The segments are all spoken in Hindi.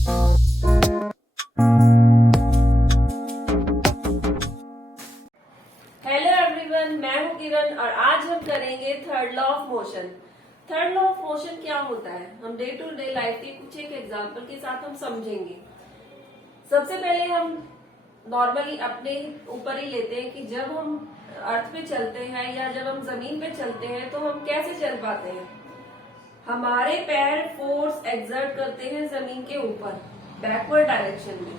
हेलो एवरीवन, मैं हूं किरण और आज हम करेंगे third law of motion. Third law of motion क्या होता है, हम डे टू डे लाइफ के कुछ एक एग्जांपल के साथ हम समझेंगे। सबसे पहले हम नॉर्मली अपने ऊपर ही लेते हैं कि जब हम अर्थ पे चलते हैं या जब हम जमीन पे चलते हैं तो हम कैसे चल पाते हैं। हमारे पैर फोर्स एक्सर्ट करते हैं जमीन के ऊपर बैकवर्ड डायरेक्शन में,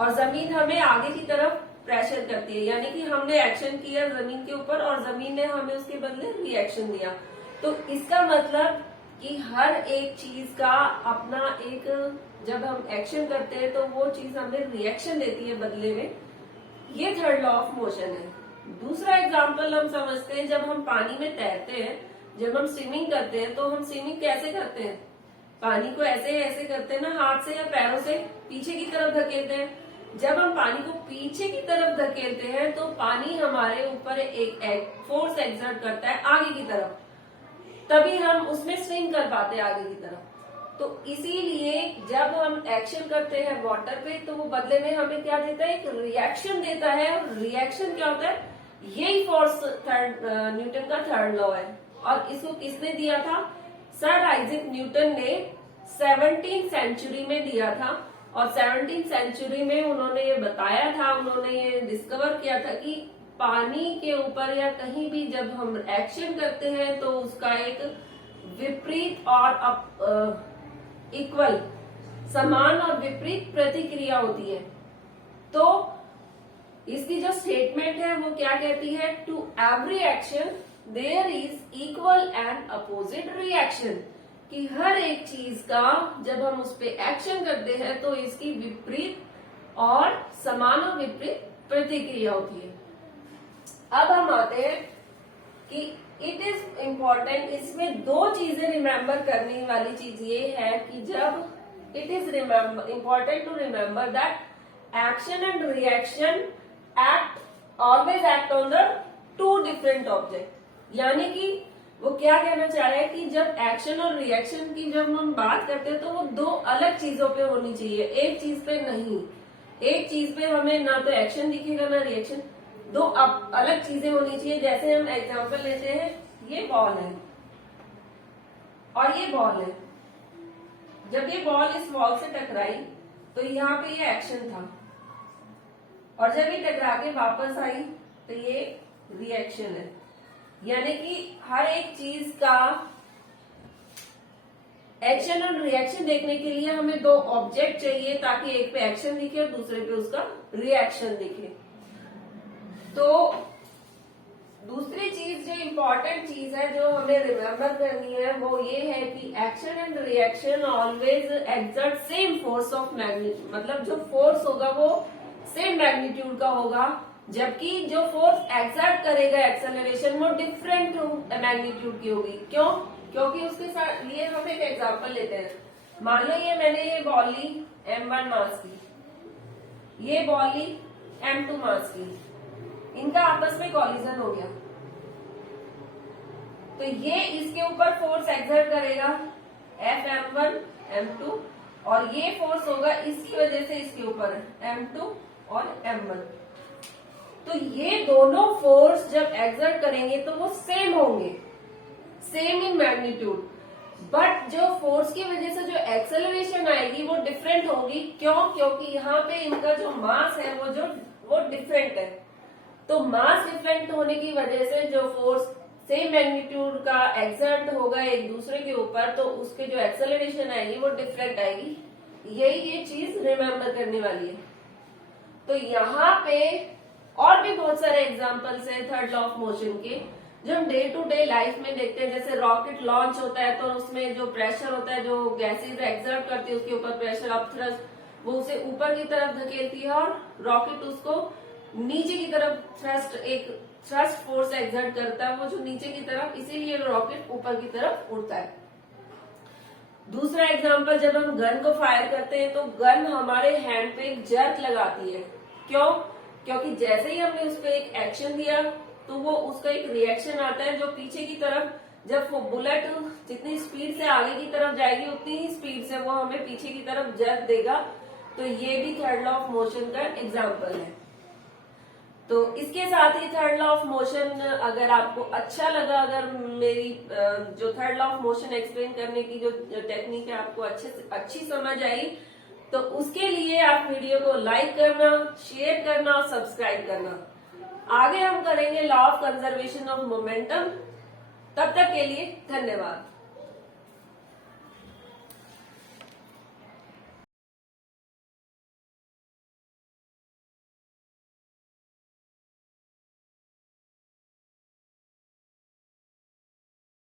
और जमीन हमें आगे की तरफ प्रेशर करती है, यानी कि हमने एक्शन किया जमीन के ऊपर और जमीन ने हमें उसके बदले रिएक्शन दिया। तो इसका मतलब कि हर एक चीज का अपना एक, जब हम एक्शन करते हैं तो वो चीज हमें रिएक्शन देती है बदले में। ये थर्ड लॉ ऑफ मोशन है। दूसरा एग्जाम्पल हम समझते हैं, जब हम पानी में तैरते हैं, जब हम स्विमिंग करते हैं तो हम स्विमिंग कैसे करते हैं, पानी को ऐसे ऐसे करते हैं ना, हाथ से या पैरों से पीछे की तरफ धकेलते हैं। जब हम पानी को पीछे की तरफ धकेलते हैं तो पानी हमारे ऊपर एक फोर्स एक्सर्ट करता है आगे की तरफ, तभी हम उसमें स्विम कर पाते हैं आगे की तरफ। तो इसीलिए जब हम एक्शन करते हैं वाटर पे तो वो बदले में हमें क्या देता है, एक रिएक्शन देता है। और रिएक्शन क्या होता है, यही फोर्स न्यूटन का थर्ड लॉ है। और इसको किसने दिया था, सर आइजैक न्यूटन ने 17वीं सेंचुरी में दिया था। और 17वीं सेंचुरी में उन्होंने ये बताया था, उन्होंने ये डिस्कवर किया था कि पानी के ऊपर या कहीं भी जब हम एक्शन करते हैं तो उसका एक विपरीत और इक्वल, समान और विपरीत प्रतिक्रिया होती है। तो इसकी जो स्टेटमेंट है वो क्या कहती है, to every action there is equal and opposite reaction, कि हर एक चीज का जब हम उस पर एक्शन करते हैं तो इसकी विपरीत और समान और विपरीत प्रतिक्रिया होती है। अब हम आते हैं कि इट इज इम्पोर्टेंट, इसमें दो चीजें रिमेम्बर करने वाली चीज ये है कि जब it is important to remember that action and reaction always act on the two different object. यानी कि वो क्या कहना चाह रहा है कि जब एक्शन और रिएक्शन की जब हम बात करते हैं तो वो दो अलग चीजों पे होनी चाहिए, एक चीज पे नहीं। एक चीज पे हमें ना तो एक्शन दिखेगा ना रिएक्शन, दो अलग चीजें होनी चाहिए। जैसे हम एग्जांपल लेते हैं, ये बॉल है और ये बॉल है। जब ये बॉल इस बॉल से टकराई तो यहाँ पे ये एक्शन था, और जब ये टकरा के वापस आई तो ये रिएक्शन है। यानी कि हर एक चीज का एक्शन और रिएक्शन देखने के लिए हमें दो ऑब्जेक्ट चाहिए, ताकि एक पे एक्शन दिखे और दूसरे पे उसका रिएक्शन दिखे। तो दूसरी चीज जो इम्पोर्टेंट चीज है जो हमें रिमेम्बर करनी है वो ये है कि action and reaction always exert same force of magnitude, मतलब जो फोर्स होगा वो सेम मैग्नीट्यूड का होगा, जबकि जो फोर्स एक्सर्ट करेगा एक्सेलरेशन वो डिफरेंट मैग्नीट्यूड की होगी। क्यों, क्योंकि उसके साथ लिए हम एक एग्जांपल लेते हैं। मान लो ये मैंने ये बॉल ली m1 मास की, ये बॉल ली m2 मास की, इनका आपस में कॉलिजन हो गया तो ये इसके ऊपर फोर्स एक्सर्ट करेगा Fm1 m2, और ये फोर्स होगा इसकी वजह से इसके ऊपर m2 और m1। तो ये दोनों फोर्स जब एक्सर्ट करेंगे तो वो सेम होंगे, सेम इन मैग्नीट्यूड, बट जो फोर्स की वजह से जो एक्सेलरेशन आएगी वो डिफरेंट होगी। क्यों, क्योंकि यहाँ पे इनका जो मास है वो डिफरेंट है। तो मास डिफरेंट होने की वजह से जो फोर्स सेम मैग्नीट्यूड का एक्सर्ट होगा एक दूसरे के ऊपर, तो उसके जो एक्सेलरेशन आएगी वो डिफरेंट आएगी। यही ये चीज रिमेम्बर करने वाली है। तो यहाँ पे और भी बहुत सारे एग्जांपल्स हैं थर्ड लॉ ऑफ मोशन के, जो हम डे टू डे लाइफ में देखते हैं। जैसे रॉकेट लॉन्च होता है तो उसमें जो प्रेशर होता है, जो गैसेज एक्सर्ट करती है उसके ऊपर प्रेशर ऑफ थ्रस्ट, वो उसे ऊपर की तरफ धकेलती है और रॉकेट उसको नीचे की तरफ थ्रस्ट फोर्स एक्सर्ट करता है, वो जो नीचे की तरफ, इसीलिए रॉकेट ऊपर की तरफ उड़ता है। दूसरा एग्जांपल, जब हम गन को फायर करते हैं तो गन हमारे हैंड पे एक जर्क लगाती है। क्यों, क्योंकि जैसे ही हमने उस पर एक एक्शन दिया तो वो उसका एक रिएक्शन आता है जो पीछे की तरफ जब वो बुलेट जितनी स्पीड से आगे की तरफ जाएगी उतनी ही स्पीड से वो हमें पीछे की तरफ जर्क देगा। तो ये भी थर्ड लॉ ऑफ मोशन का एग्जाम्पल है। तो इसके साथ ही थर्ड लॉ ऑफ मोशन, अगर आपको अच्छा लगा, अगर मेरी जो third law of motion explain करने की जो टेक्निक है आपको अच्छी समझ आई, तो उसके लिए आप वीडियो को लाइक करना, शेयर करना और सब्सक्राइब करना। आगे हम करेंगे law of conservation of momentum. तब तक के लिए धन्यवाद।